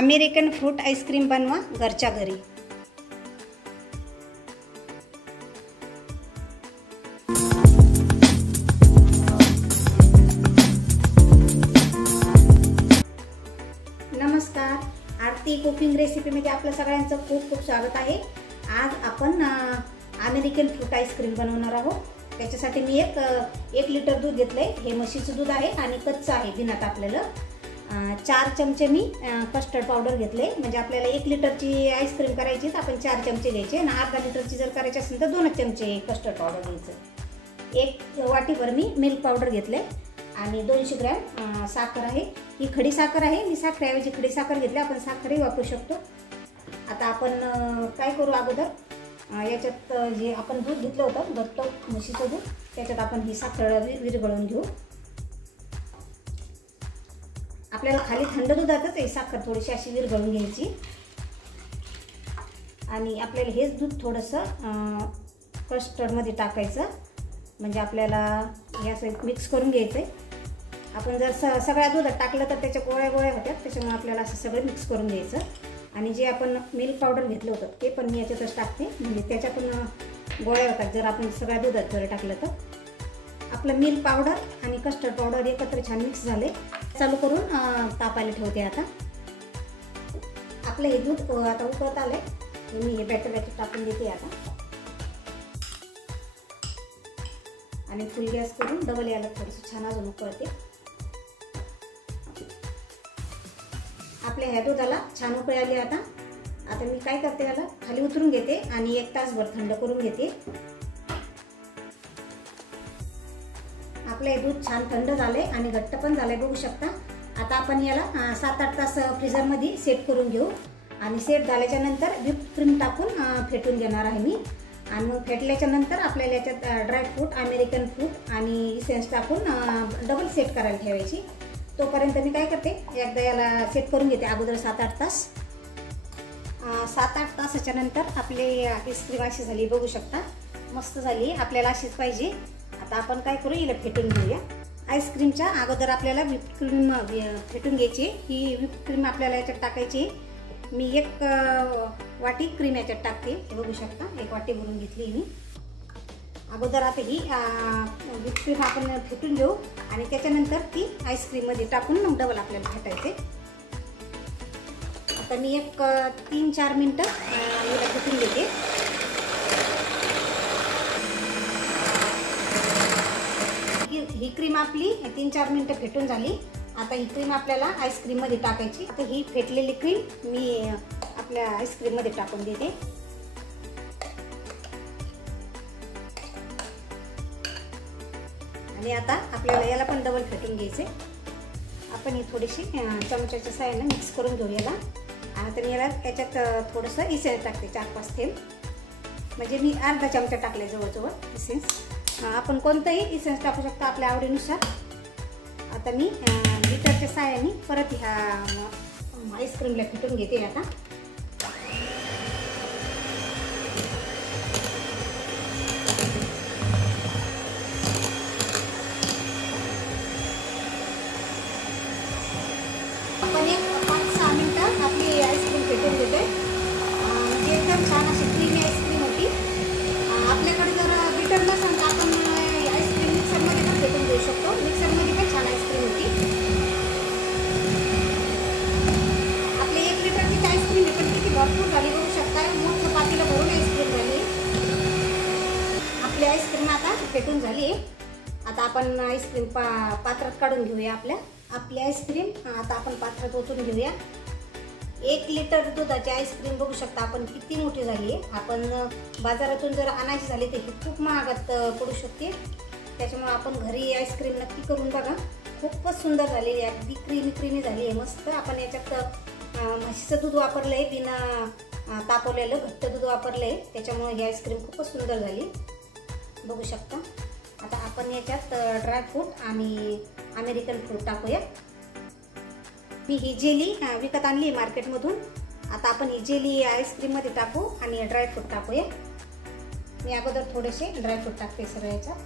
American fruit ice cream बनवा घरच्या घरी। नमस्कार, आरती कुकिंग रेसिपीमध्ये आपलं सगळ्यांचं खूप खूप स्वागत आहे। आज आपण अमेरिकन फ्रूट आईस्क्रीम बनवणार आहोत। त्याच्यासाठी मी एक लिटर दूध घेतलंय। हे म्हशीचं दूध आहे आणि कच्चं आहे, बिना तापलेलं। 4 चमचे मी कस्टर्ड पावडर घेतले। म्हणजे आपल्याला 1 लिटरची आईस्क्रीम करायची तर आपण 4 चमचे घ्यायचे आणि अर्धा लिटरची जर करायची असेल तर 2 चमचे कस्टर्ड पावडर घ्यायचं। 1 वाटीभर मी मिल्क पावडर घेतले आणि 200 ग्रॅम साखर आहे। ही खडी साखर आहे, मी साखरेऐवजी खडी साखर घेतली, आपण साखरही वापरू शकतो। आता आपण काय करू, अगोदर याच्यात जे आपण दूध घेतलं होतं घट्ट म्हशीचं दूध, त्याच्यात आपण ही साखर विरघळून घेऊ। आपल्याला खाली थंड दुधातच ही साखर थोडीशी अशी विरघळून घ्यायची आणि आपल्याला हेच दूध थोडंसं कस्टर्डमध्ये टाकायचं। म्हणजे आपल्याला हे असं मिक्स करून घ्यायचं आहे। आपण जर सगळ्या दुधात टाकलं तर त्याच्या गोळ्या गोळ्या होत्यात, त्याच्यामुळे आपल्याला असं सगळं मिक्स करून घ्यायचं। आणि जे आपण मिल्क पावडर घेतलं होतं ते पण मी याच्यातच टाकते, म्हणजे त्याच्यातून गोळ्या होतात जर आपण सगळ्या दुधात जर टाकलं तर। आपलं मिल्क पावडर आणि कस्टर्ड पावडर एकत्र छान मिक्स झाले। चालू करून तापायला ठेवते। आता आपलं हे दूध आता उकळत आलंय, मी हे बॅटर टाकून देते आता आणि फुल गॅस करून डबल याला थोडंसं छान अजून उकळते। आपल्या ह्या दुधाला छान उकळी आली। आता मी काय करते, याला खाली उतरून घेते आणि 1 तासभर थंड करून घेते। आपलं हे दूध छान थंड झालंय आणि घट्ट पण झालंय, बघू शकता। आता आपण याला 7-8 तास फ्रीजरमध्ये सेट करून घेऊ आणि सेट झाल्याच्या नंतर व्हिप क्रीम टाकून फेटून घेणार आहे मी। आणि मग फेटल्याच्या नंतर आपल्याला याच्यात ड्रायफ्रूट, अमेरिकन फ्रूट आणि इसेन्स टाकून डबल सेट करायला ठेवायची। तोपर्यंत मी काय करते, एकदा याला सेट करून घेते अगोदर 7-8 तास। 7-8 तासाच्या नंतर आपली आईस्क्रीम अशी झाली, बघू शकता, मस्त झाली। आपल्याला अशीच पाहिजे। आता आपण काय करू, हिला फेटून घेऊया। आईस्क्रीमच्या अगोदर आपल्याला व्हिप क्रीम फेटून घ्यायची। ही व्हिप क्रीम आपल्याला याच्यात टाकायची। मी 1 वाटी क्रीम याच्यात टाकते, हे बघू शकता, 1 वाटी भरून घेतली मी अगोदर। आता ही व्हिप क्रीम आपण फेटून घेऊ आणि त्याच्यानंतर ती आईस्क्रीममध्ये टाकून मग डबल आपल्याला फेटायचे। आता मी 3-4 मिनटं याला फेटून घेते। ही क्रीम आपली 3-4 मिनटं फेटून झाली। आता ही क्रीम आपल्याला आईस्क्रीम मध्ये टाकायची। आता ही फेटलेली क्रीम मी आपल्या आईस्क्रीम मध्ये टाकून देते आणि आता आपल्याला याला पण डबल फेटून घ्यायचे। आपण ही थोडीशी चमच्याच्या साहाय्याने मिक्स करून घेऊ याला। आता मी याला याच्यात थोडंसं इसेन्स टाकते, 4-5 थेंब, म्हणजे मी अर्धा चमचा टाकले जवळजवळ इसेन्स। आपण कोणतंही इसेन्स टाकू शकता आपल्या आवडीनुसार। आता मी बीटरच्या साहाय्याने परत ह्या आईस्क्रीमला फेटून घेते। आता आपण 5-6 मिनिटं आपली आईस्क्रीम फेटून घेते। म्हणजे एकदम छान अशी क्रीमी आईस्क्रीम होती। आपल्याकडे जर बीटर नसेल तर आपण आईस्क्रीम मिक्सरमध्ये पण फेटून घेऊ शकतो, मिक्सरमध्ये पण छान आईस्क्रीम होती। आपली 1 लिटरची आईस्क्रीम आहे, पण किती भरपूर झाली, बघू शकता। मोठं पातेलं भरून आईस्क्रीम झाली। आपली आईस्क्रीम आता फेटून झाली। आता आपण आईस्क्रीम पात्रात काढून घेऊया। आपली आईस्क्रीम आता आपण पात्रात ओतून घेऊया। 1 लिटर दुधाची आईस्क्रीम बघू शकता आपण किती मोठी झाली आहे। आपण बाजारातून जर आणायची झाली तर ही खूप महागात पडू शकते, त्याच्यामुळे आपण घरी आईस्क्रीम नक्की करून बघा। खूपच सुंदर झालेली आहे, अगदी क्रीमी झाली आहे, मस्त। आपण याच्यात म्हशीचं दूध वापरलं आहे, बिना तापवलेलं घट्ट दूध वापरलं आहे, त्याच्यामुळे ही आईस्क्रीम खूपच सुंदर झाली, बघू शकता। आता आपण याच्यात ड्रायफ्रूट आणि अमेरिकन फ्रूट टाकूया। मी ही जेली विकत आणली मार्केटमधून। आता आपण ही जेली आईस्क्रीम मध्ये टाकू आणि ड्रायफ्रूट टाकूया। मी अगोदर थोडेसे ड्रायफ्रूट टाकते सगळ्या याच्यात।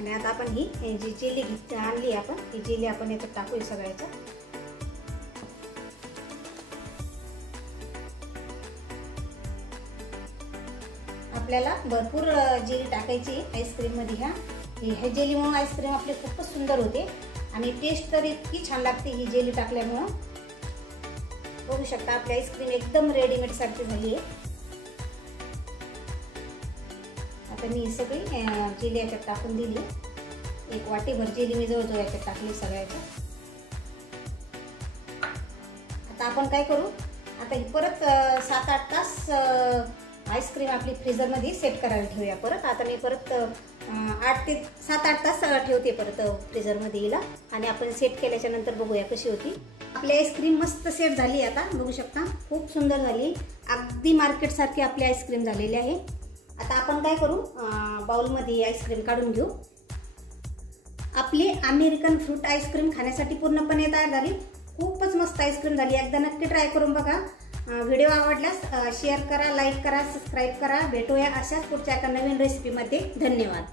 आणि आता आपण ही जी जेली आणली आपण ही जेली आपण याच्यात टाकूया सगळ्याचं. आपल्याला भरपूर जेली टाकायची आईस्क्रीम मध्ये. ह्या जेलीमुळे आईस्क्रीम आपली खूपच सुंदर होते आणि टेस्ट तर इतकी छान लागते ही जेली टाकल्यामुळं. बघू शकता आपली आईस्क्रीम एकदम रेडीमेड सारखी झाली आहे. आता मी ही सगळी जेली याच्यात टाकून दिली. एक वाटीभर जेली मी जवळजवळ याच्यात टाकली सगळ्याचं. आता आपण काय करू, आता ही परत 7-8 तास आईस्क्रीम आपली फ्रीजरमध्ये सेट करायला ठेवूया परत. आता मी परत 8 ते 7-8 तास ठेवते परत फ्रीजरमध्ये हिला आणि आपण सेट केल्याच्या नंतर बघूया कशी होती. आपली आईस्क्रीम मस्त सेट झाली. आता बघू शकता खूप सुंदर झाली, अगदी मार्केट सारखी आपली आईस्क्रीम झालेली आहे. आता आपण काय करू, बाउलमध्ये आईस्क्रीम काढून घेऊ. आपली अमेरिकन फ्रूट आईस्क्रीम खाण्यासाठी पूर्णपणे तयार झाली. खूपच मस्त आईस्क्रीम झाली. एकदा नक्की ट्राय करून बघा. व्हिडिओ आवडल्यास शेअर करा, लाईक करा, सबस्क्राईब करा. भेटूया अशाच पुढच्या एका नवीन रेसिपीमध्ये. धन्यवाद.